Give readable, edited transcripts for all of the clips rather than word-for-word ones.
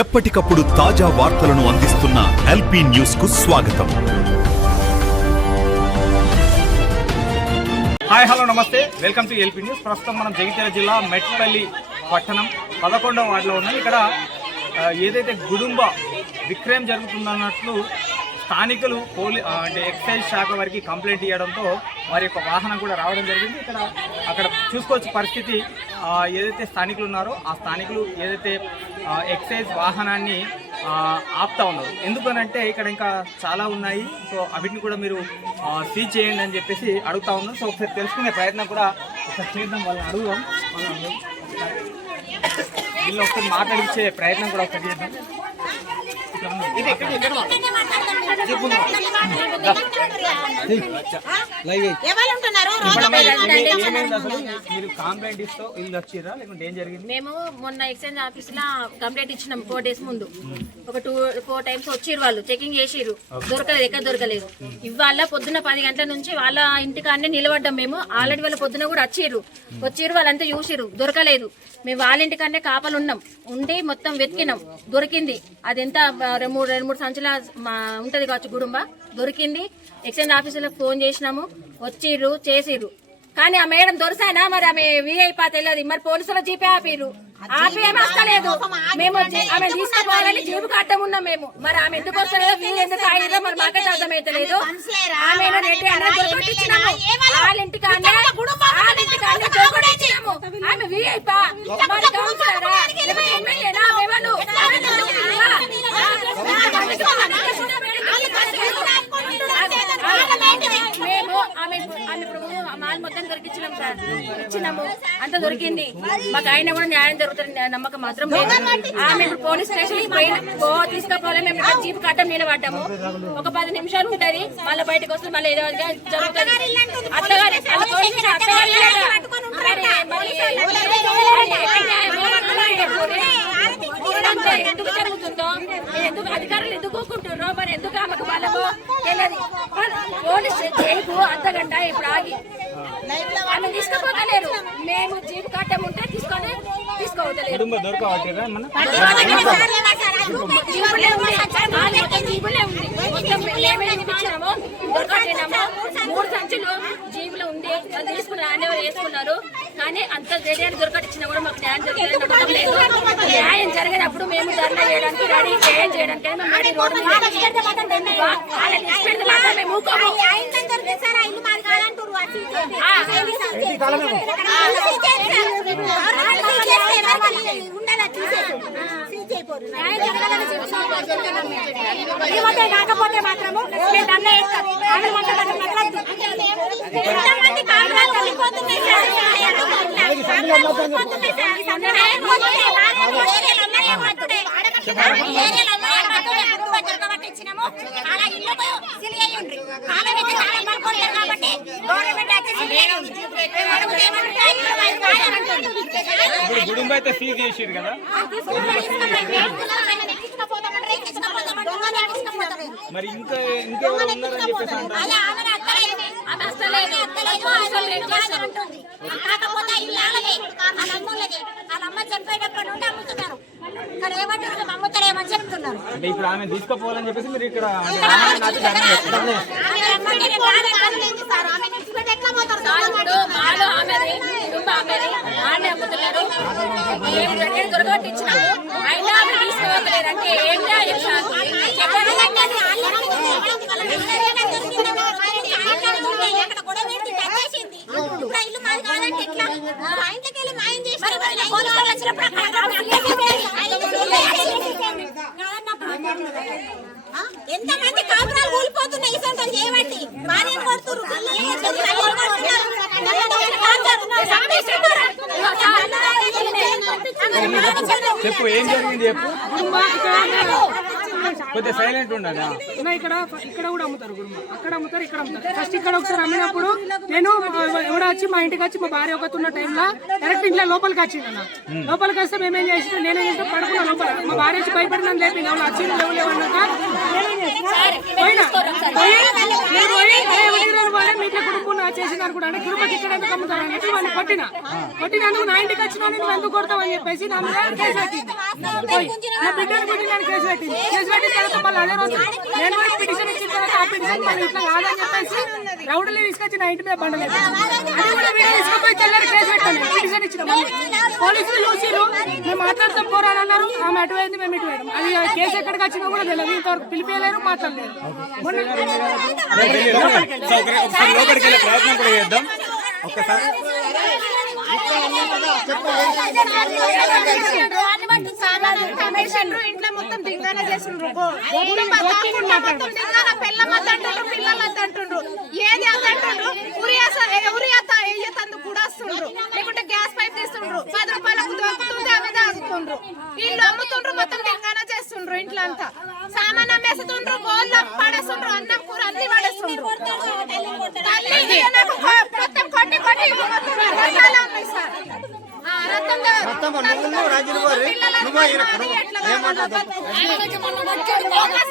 ఎప్పటికప్పుడు తాజా వార్తలను అందిస్తున్న ఎల్పీ న్యూస్ కు స్వాగతం. హాయ్ హలో నమస్తే, వెల్కమ్ టు ఎల్పీ న్యూస్. ప్రస్తుతం మనం జగిత్యాల జిల్లా మెట్పల్లి పట్టణం 11వ వార్డులో ఉన్నాం. ఇక్కడ ఏదైతే గుడుంబ విక్రయం జరుగుతుందన్నట్లు స్థానికులు అంటే ఎక్సైజ్ శాఖ వారికి కంప్లైంట్ ఇవ్వడంతో వారి యొక్క వాహనం కూడా రావడం జరిగింది. అక్కడ చూసుకోవచ్చు పరిస్థితి. ఏదైతే స్థానికులు ఉన్నారో ఆ స్థానికులు ఏదైతే ఎక్సైజ్ వాహనాన్ని ఆపుతా ఉన్నారు. ఎందుకనంటే ఇక్కడ ఇంకా చాలా ఉన్నాయి, సో వీటిని కూడా మీరు సీజ్ చేయండి అని చెప్పేసి అడుగుతా ఉన్నారు. సో ఒకసారి తెలుసుకునే ప్రయత్నం కూడా ఒకసారి చేద్దాం, వాళ్ళని అడుగుదాం, వీళ్ళు ఒకసారి మాట్లాడించే ప్రయత్నం కూడా ఒకసారి చేద్దాం. మీరు కంప్లైంట్ ఇస్తూ ఇల్లు వచ్చిరా లేకుంటే ఏం జరిగింది? మేము మొన్న ఎక్స్చేంజ్ ఆఫీస్ లో కంప్లైంట్ ఇచ్చినాం 4 days ముందు. ఒక 4 times వచ్చిర్రు, వాళ్ళు చెకింగ్ చేసిర్రు, దొరకలేదు, ఎక్కడ దొరకలేదు. ఇవాళ పొద్దున 10 గంటల నుంచి వాళ్ళ ఇంటికాన్నే నిలబడ్డాం మేము. ఆల్రెడీ వాళ్ళ పొద్దున కూడా వచ్చిర్రు, వాళ్ళంతా చూసిర్రు, దొరకలేదు. మేము వాళ్ళ ఇంటికాన్నే కాపలు ఉన్నాం, ఉండి మొత్తం వెతికినాం, దొరికింది. అది ఎంత 2-3 సంచుల ఉంటది కావచ్చు గుడుంబ, దొరికింది. ఎక్స్చేంజ్ ఆఫీసులకు ఫోన్ చేసినాము, వచ్చిర్రు, చేసిర్రు. కానీ ఆ మేడం దొరిసానా మరి ఆమె వీఐపా తెలియదు. మరి పోలీసులు జీపే ఆపిర్రు, ఆపేం వస్తలేదు. మేము ఆమె తీసుకోవాలని జీపు కట్టం ఉన్నాం మేము. మరి ఆమె ఎందుకు వస్తలేదు, వీళ్ళు ఎందుకు ఆగిరో మరి మాకైతే అర్థమైతలేదు. ఆమె దొరకొట్టించినాము, వాళ్ళింటికాన్నే దొరకొట్టించినాము. ఆమె వీఐపా మరి కౌన్సిలరా ఎమ్మెల్యేనా ఎవరు? మేము ఆమె మాల్ మొత్తం దొరికిచ్చినాం సార్, ఇచ్చినాము, అంత దొరికింది. మాకు ఆయన కూడా న్యాయం జరుగుతుంది నమ్మకం మాత్రం. ఆమె ఇప్పుడు పోలీస్ స్టేషన్ తీసుకపోలే, మేము జీప్ కట్టం నిలబడ్డాము. ఒక 10 నిమిషాలు ఉంటది, మళ్ళీ బయటకు వస్తుంది, మళ్ళీ ఏదో జరుగుతుంది. అత్తగారి ఎందుకు జరుగుతుందో, ఎందుకు అధికారులు ఎందుకు ఊరుకుంటున్నారో, మరి ఎందుకు ఆమెకు వాళ్ళకు తెలియదు. పోలీస్ జైలు అర్ధగంట ఇప్పుడు ఆగి ఆమె తీసుకుపోతలేరు. మేము జీపు కట్టం ఉంటే తీసుకోవట్లేదు. జీబులే ఉంది, మొత్తం ఏమేమిచ్చినామో దొరకట్లేనామో. 3 సంచులు జీబులో ఉంది, వాళ్ళు తీసుకున్నారు, అన్నెవరు వేసుకున్నారు. కానీ అంత ధైర్యాన్ని దొరకటిచ్చినా కూడా మాకు న్యాయం జరగలేదు. న్యాయం జరిగినప్పుడు మేము ధర్నా చేయడానికి రెడీ, న్యాయం చేయడానికి మేము రెడీ. రోడ్డు మీద మేము కాకపోతే మాత్రము గుడుంబ అయితే సీజ్ చేసిరు కదా. మరి ఇంకెవరు ఉన్నారని చెప్పేసి అంటారు. అంటే ఇప్పుడు ఆమె తీసుకుపోవాలని చెప్పేసి మీరు ఇక్కడ దొరకట్టించినాము, అయినా ఆమె తీసుకోవట్లేదు. అంటే ఏం ఎంతమంది కాపురాలు కూలిపోతున్నాయి ఇసంతం చేయబట్టి భార్య కొడుతురు. చెప్పు, ఏం జరిగింది చెప్పు. కొద్దిగా సైలెంట్ ఉండదా? ఇక్కడ కూడా అమ్ముతారు గుడుంబ, అక్కడ అమ్ముతారు, ఇక్కడ అమ్ముతారు. ఫస్ట్ ఇక్కడ ఒకసారి అమ్మినప్పుడు నేను ఎవడో వచ్చి మా ఇంటికి వచ్చి మా భార్య ఒకతున్న టైంలో డైరెక్ట్ ఇంట్లో లోపలికి వచ్చింది అన్న. లోపలికి వస్తే మేమేం చేసిన, నేనేం చేసిన పడుకున్నా లోపల. మా భార్య వచ్చి భయపడి నన్ను లేపింది, వాళ్ళు వచ్చి లేవన్నాక నేనేం మీట్లో కుటుంబం చేసినారు కూడా అంటే కుటుంబకి ఇక్కడ ఎందుకు అమ్ముతారని వాళ్ళు కొట్టినందుకు నా ఇంటికి వచ్చిన నువ్వు ఎందుకు కొడతావని చెప్పేసి నా మీద కేసు పెట్టింది. నా బిడ్డను కొట్టినాను కేసు పెట్టింది. కేసు పెట్టిన తర్వాత మళ్ళీ అదే రోజు నేను పిటిషన్ ఇచ్చిన తర్వాత ఆ పిటిషన్ మళ్ళీ ఇట్లా కాదని చెప్పేసి రౌడీలు తీసుకొచ్చి నా ఇంటి మీద బండలేదు. అది కూడా వీళ్ళు తీసుకుపోయి తెల్లారి కేసు పెట్టాను. పిటిషన్ ఇచ్చిన పోలీసులు చూసిరు మేము మాట్లాడతాం పోరాని అన్నారు. ఆమె అటు అయింది మేము ఇటు వేయడం. అది కేసు ఎక్కడికి వచ్చినా కూడా తెలియదు. ఇంతవరకు పిలిపేయలేరు మాట్లాడలేదు. లోపలికి వెళ్ళే ప్రయత్నం కూడా చేద్దాం ఒక్కసారి. ఇంట్లో మొత్తం దింగాన చేసిండ్రు. పిల్లలు అద్దంటుండ్రు. ఏది అద్దంటుండ్రు ఉరి అయ్యేతందుకు కూడా వస్తుండ్రు. లేకుంటే గ్యాస్ పైప్ తీస్తుండ్రు. 10 రూపాయలకు దొరుకుతుంది అవి తాగుతుండ్రు. ఇల్లు అమ్ముతుండ్రు. మొత్తం దింగాన చేస్తుండ్రు. ఇంట్లో అంతా సామాన్ అమ్మేస్తుండ్రు. కోళ్ళు పడేస్తుండ్రు. అన్నం కూర అన్ని పడేస్తుండ్రు. మొత్తం కొట్టి కొట్టి ఉన్నాయి సార్.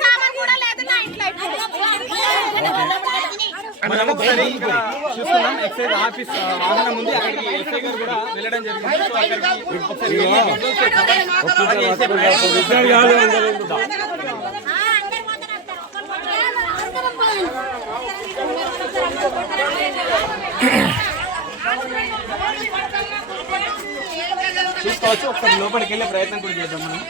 సామాన్ కూడా లేదు నా ఇంట్లో. మనం ఒకసారి ఇక్కడ చూస్తున్నాం ఎక్సైజ్ ఆఫీస్ వాహనం ఉంది. అక్కడికి ఎస్ఐ గారు కూడా వెళ్ళడం జరిగింది. సో చూసుకోవచ్చు. ఒకసారి లోపలికి వెళ్ళే ప్రయత్నం కూడా చేద్దాం మనం.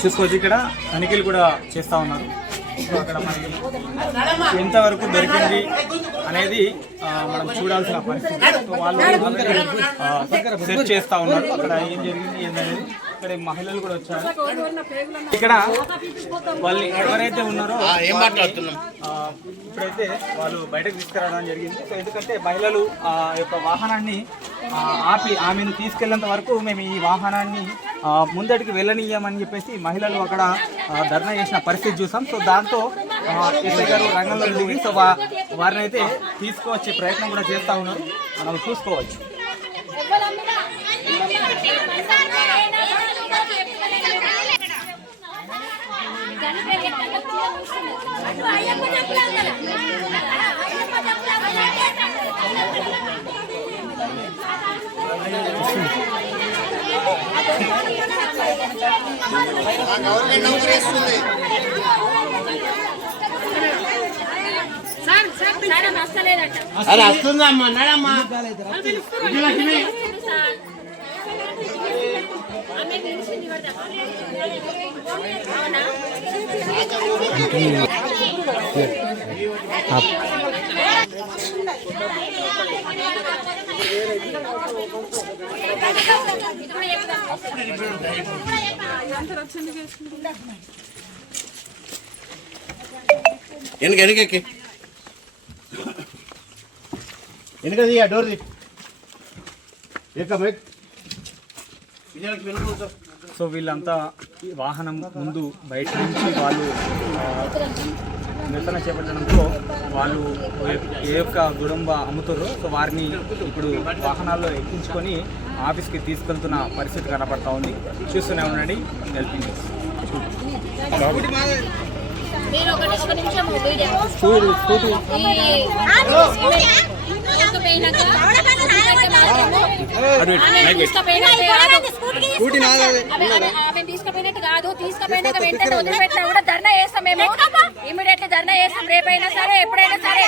చూసుకోవచ్చు ఇక్కడ తనిఖీలు కూడా చేస్తూ ఉన్నారు. సో అక్కడ మనకి ఎంతవరకు దొరికింది అనేది మనం చూడాల్సిన పరిస్థితి. సో వాళ్ళు సెర్చ్ చేస్తూ ఉన్నారు అక్కడ ఏం జరిగింది ఏందనేది. ఇక్కడ మహిళలు కూడా వచ్చారు. ఇక్కడ వాళ్ళు ఎవరైతే ఉన్నారో ఏం మాట్లాడుతున్నాం ఇప్పుడైతే వాళ్ళు బయటకు తీసుకురావడం జరిగింది. సో ఎందుకంటే మహిళలు ఆ యొక్క వాహనాన్ని ఆపి ఆమెను తీసుకెళ్లేంత వరకు మేము ఈ వాహనాన్ని ముందటికి వెళ్ళనీయమని చెప్పేసి మహిళలు అక్కడ ధర్నా చేసిన పరిస్థితి చూసాం. సో దాంతో ఎస్ఐ గారు రంగంలో దిగి సో వారిని అయితే తీసుకువచ్చే ప్రయత్నం కూడా చేస్తూ ఉన్నారు. మనం చూసుకోవచ్చు. అరే వస్తుందమ్మా నడమ్మా. వెనకెక్కి వెనకది ఆ డోర్ సో వీళ్ళంతా వాహనం ముందు బయట నుంచి వాళ్ళు నిరసన చేపట్టడంతో వాళ్ళు ఏ యొక్క గుడంబ అమ్ముతారో సో వారిని ఇప్పుడు వాహనాల్లో ఎక్కించుకొని ఆఫీస్కి తీసుకెళ్తున్న పరిస్థితి కనపడతా ఉంది. చూస్తూనే ఉండండి ఎల్పీ న్యూస్. మీరు ఒక నిమిషం వీడియో తీసుకుపోయినట్టు కాదు. తీసుకుపోయినాక వెంటనే వదిలిపెట్టినా కూడా ధర్నా చేస్తాం. మేము ఇమీడియట్లీ ధర్నా చేస్తాం. రేపైనా సరే ఎప్పుడైనా సరే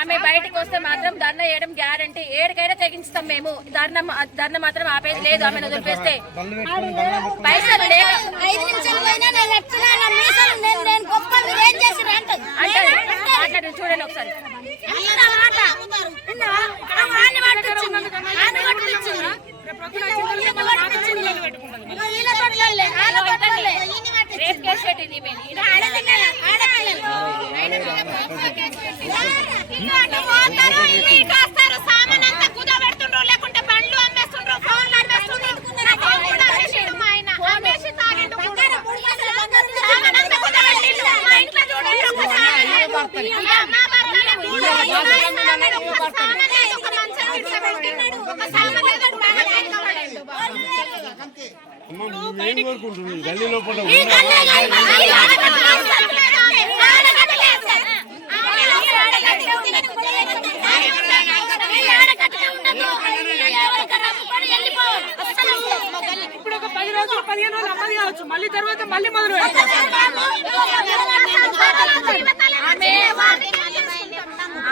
ఆమె బయటకు వస్తే మాత్రం ధర్నా చేయడం గ్యారంటీ. ఏడికైనా తెగించుతాం మేము. ధర్నా మాత్రం ఆపేది లేదు. ఆమెను వదిలిపేస్తే పైసలు లేక 5 నిమిషాలు పోయినా నేను ఎట్లా నేను గొప్ప ఏం చేసి అంటే చూడండి ఒకసారి. రేపు కేసు పెట్టింది. సామాన్ అంతా కుదబెడుతుండ్రు. లేకుంటే బండ్లు అమ్మేస్తుండ్రు. ఫోన్లు అమ్మేస్తుండ్రు. అమ్మేసి తాగిండు. సామాన్ అంతా కుదబెట్టిండు. మా ఇంట్లో చూడండి. కోరుకుంటుంది గల్లీ లోపల ఇప్పుడు ఒక 10 రోజులు 15 రోజులు అమ్మది కావచ్చు, మళ్ళీ తర్వాత మళ్ళీ మొదలు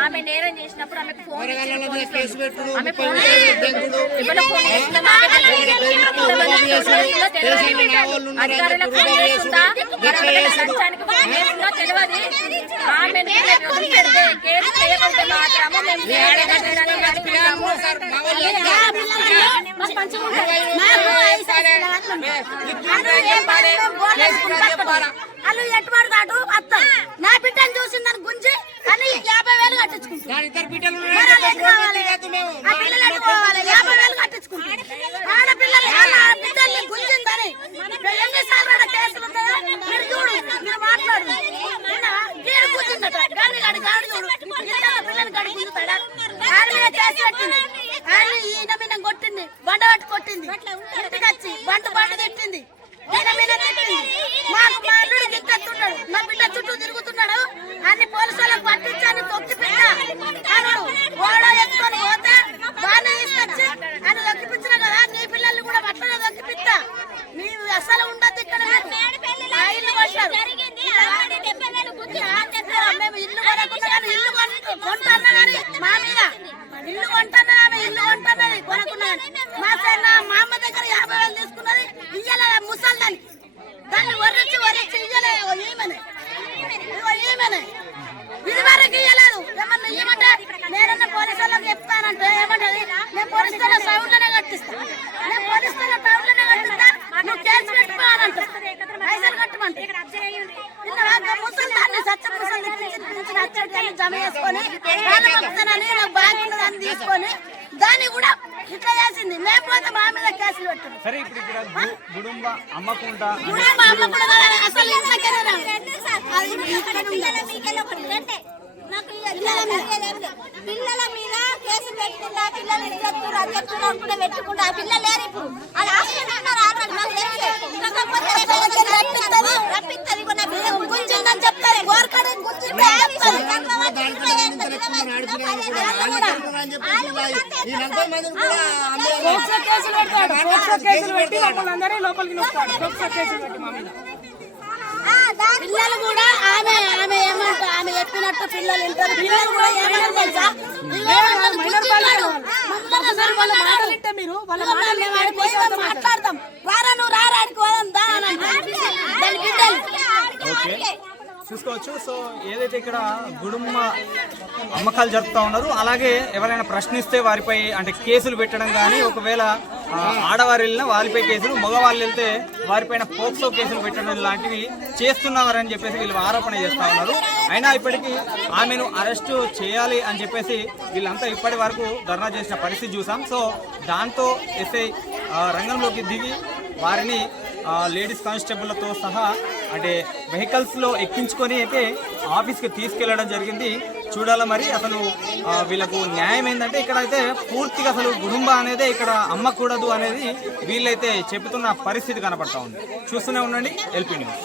ఆమె నేరం చేసినప్పుడు ఆమెకు ఫోన్ అధికారులకు తెలియదు. ఆమె కేసు చేయకుంటే మాత్రము వాళ్ళు ఎట్టుబడతాడు అత్త నా బిడ్డను చూసిందని గుంజి కానీ 50,000 కట్టించుకుంటారు. ఆ పిల్లలు ఎట్టుకోవాలి 50,000 కట్టించుకుంటారు. ఆడపిల్లలు బిడ్డల్ని గుంజిందని ఎన్నిసార్లు కేసులు ఉంటాయో మీరు చూడు, మీరు మాట్లాడు. గీడు గుంజిందట గాడి గాడి చూడు పిల్లలు గడి గుంజుతాడా? ఆడి మీద కేసు పెట్టింది, ఆడి ఈయన మీద కొట్టింది, బండ పట్టి కొట్టింది, ఇంటికి వచ్చి బండ తిట్టింది, ఈయన మీద తిట్టింది. మాకు మా అల్లుడు దిగ్గెత్తున్నాడు, నా బిడ్డ చుట్టూ తిరుగుతున్నాడు, అన్ని పోలీసు వాళ్ళకి పట్టించాను తొక్కి పెట్ట అన్నాడు. ఓడ ఎత్తుకొని పోతే బాగానే తీసుకొచ్చి ఆయన దొక్కిపించిన కదా, నీ పిల్లల్ని కూడా అట్లనే దొక్కిపిస్తా, నీవు అసలు ఉండద్దు ఇక్కడ. ఆ ఇల్లు కొట్టారు, మేము ఇల్లు కొనకుండా ఇల్లు కొంటున్నా కానీ మా మీద ఇల్లు కొంటున్నా, ఆమె ఇల్లు కొంటున్నది కొనకున్నా. మా మా అమ్మ దగ్గర 50,000 తీసుకున్నది, ఇయ్యలే ముసల్దాన్ని, దాన్ని వరించి ఇయ్యలే ఈమెనే ఇది వరకు ఇయ్యలేదు. ఏమన్నా ఇవ్వమంటే నేనన్నా పోలీసు వాళ్ళకి చెప్తానంటే ఏమంటది, నేను పోలీసు వాళ్ళ సౌండ్లోనే కట్టిస్తా, నేను పోలీసు వాళ్ళ టౌన్లోనే కట్టిస్తా, నువ్వు కేసు పెట్టుకోవాలంట, పైసలు కట్టమంటే ముసలి సచ్చ ముసలి నచ్చని జమ చేసుకొని పంపుతానని నాకు బాగా ఉన్నదని తీసుకొని దాన్ని కూడా ఇట్లా చేసింది. మేము పోతే మా మీద కేసులు పెట్టారు. సరే ఇప్పుడు ఇక్కడ గుడుంబ అమ్మకుంటా అసలు పిల్లల మీద కేసు పెట్టుకుంటా, పిల్లలు చెప్తున్నా పెట్టుకుంటా, పిల్లలు లేరు ఇప్పుడు గుంజిందని చెప్తారు, గోరకడ పిల్లలు కూడా ఆమె ఏమంటారు, ఆమె చెప్పినట్టు పిల్లలు వింటారు. పిల్లలు కూడా ఏమన్నారు తెలుసా, మాట్లాడతాం, రారా నువ్వు రారాడికి పోదాం దా అని దాని బిడ్డలు చూసుకోవచ్చు. సో ఏదైతే ఇక్కడ గుడుంబ అమ్మకాలు జరుపుతూ ఉన్నారు, అలాగే ఎవరైనా ప్రశ్నిస్తే వారిపై అంటే కేసులు పెట్టడం కానీ, ఒకవేళ ఆడవారు వెళ్ళినా వారిపై కేసులు, మగవాళ్ళు వెళ్తే వారిపైన పోక్సో కేసులు పెట్టడం లాంటివి చేస్తున్నారని చెప్పేసి వీళ్ళు ఆరోపణ చేస్తూ ఉన్నారు. అయినా ఇప్పటికీ ఆమెను అరెస్టు చేయాలి అని చెప్పేసి వీళ్ళంతా ఇప్పటి వరకు ధర్నా చేసిన పరిస్థితి చూసాం. సో దాంతో ఎస్ఐ రంగంలోకి దిగి వారిని లేడీస్ కానిస్టేబుల్తో సహా అంటే వెహికల్స్లో ఎక్కించుకొని అయితే ఆఫీస్కి తీసుకెళ్లడం జరిగింది. చూడాలి మరి అసలు వీళ్ళకు న్యాయం ఏంటంటే ఇక్కడ అయితే పూర్తిగా అసలు గుడుంబ అనేది ఇక్కడ అమ్మకూడదు అనేది వీళ్ళైతే చెబుతున్న పరిస్థితి కనపడతా ఉంది. చూస్తూనే ఉండండి ఎల్పీ న్యూస్.